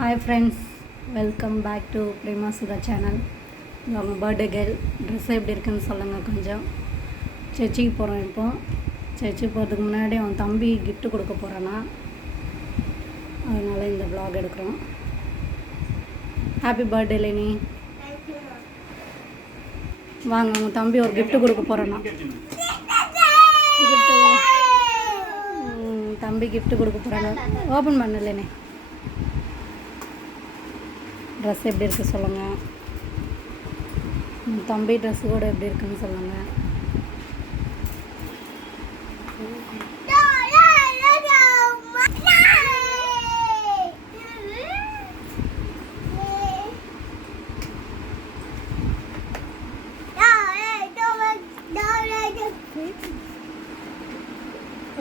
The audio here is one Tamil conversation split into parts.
Hi friends, welcome back to Prema Sudha channel. நம்ம பர்த்டே கேர்ள் ட்ரெஸ் எப்படி இருக்குன்னு சொல்லுங்கள். கொஞ்சம் சர்ச்சுக்கு போகிறோம். இப்போ சர்ச்சுக்கு போகிறதுக்கு முன்னாடி அவன் தம்பி கிஃப்ட் கொடுக்க போகிறானா, அதனால் இந்த vlog எடுக்கிறோம். Happy birthday Leni. வாங்க, உங்கள் தம்பி ஒரு கிஃப்ட் கொடுக்க போகிறானா. தம்பி கிஃப்ட் கொடுக்க போகிறாங்க. ஓப்பன் பண்ண லேனி. ட்ரெஸ் எப்படி இருக்குது சொல்லுங்கள். தம்பி ட்ரெஸ்ஸு கூட எப்படி இருக்குன்னு சொல்லுங்கள்.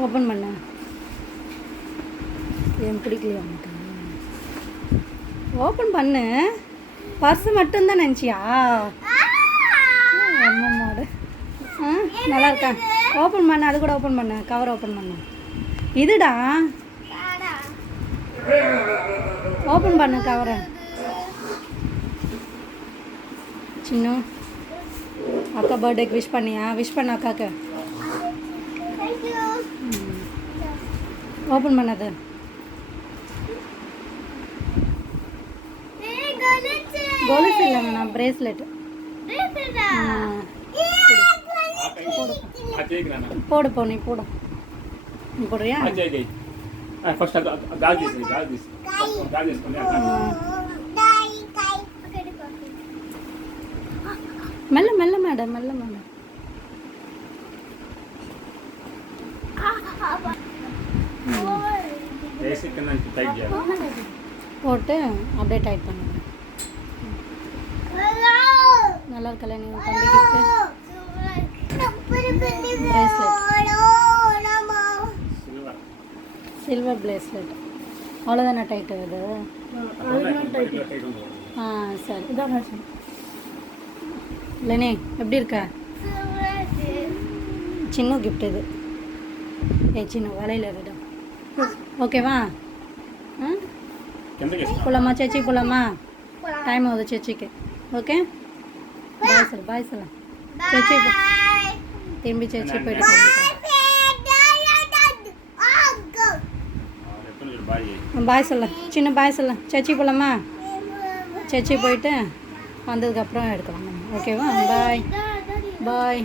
ஓப்பன் பண்ண ஏன் பிடிக்கலையா உனக்கு? ஓப்பன் பண்ணு. பர்ஸு மட்டும்தான் நினச்சியா? அம்மம்மாடு நல்லா இருக்கா? ஓப்பன் பண்ண, அது கூட ஓப்பன் பண்ண, கவர் ஓப்பன் பண்ண. இதுடா ஓப்பன் பண்ண கவரை. சின்ன அக்கா பர்த்டேக்கு விஷ் பண்ணியா? விஷ் பண்ண அக்காக்கு. ஓப்பன் பண்ணது. கொலுசு இல்லைங்க, நான் பிரேஸ்லெட். போடு போ, நீ போடு. நீ போடுறியா? மெல்ல மெல்ல மேடம், மெல்ல மேடம். போட்டு அப்படியே டைட் பண்ணுங்க. நல்லா இருக்கல நீ தம்பி கிஃப்ட்? Silver bracelet. அவ்வளோதானே டைட் ஆகுது? சரி இல்லைனே. எப்படி இருக்க? சின்ன கிஃப்ட் இது. சின்ன வலையில் விட ஓகேவா? போலாமா சர்ச்சைக்கு? போலாமா? டைம் ஆகுது சர்ச்சைக்கு. ஓகே, பாய் சொல்ல. பாய் சொல்ல. சர்ச்சைக்கு திரும்பி சர்ச்சைக்கு போயிட்டு பாய் சொல்ல. சின்ன பாய் சொல்ல. சர்ச்சைக்கு போகலாமா? சர்ச்சைக்கு போயிட்டு வந்ததுக்கப்புறம் எடுக்கலாம். ஓகேவா? பாய் பாய்.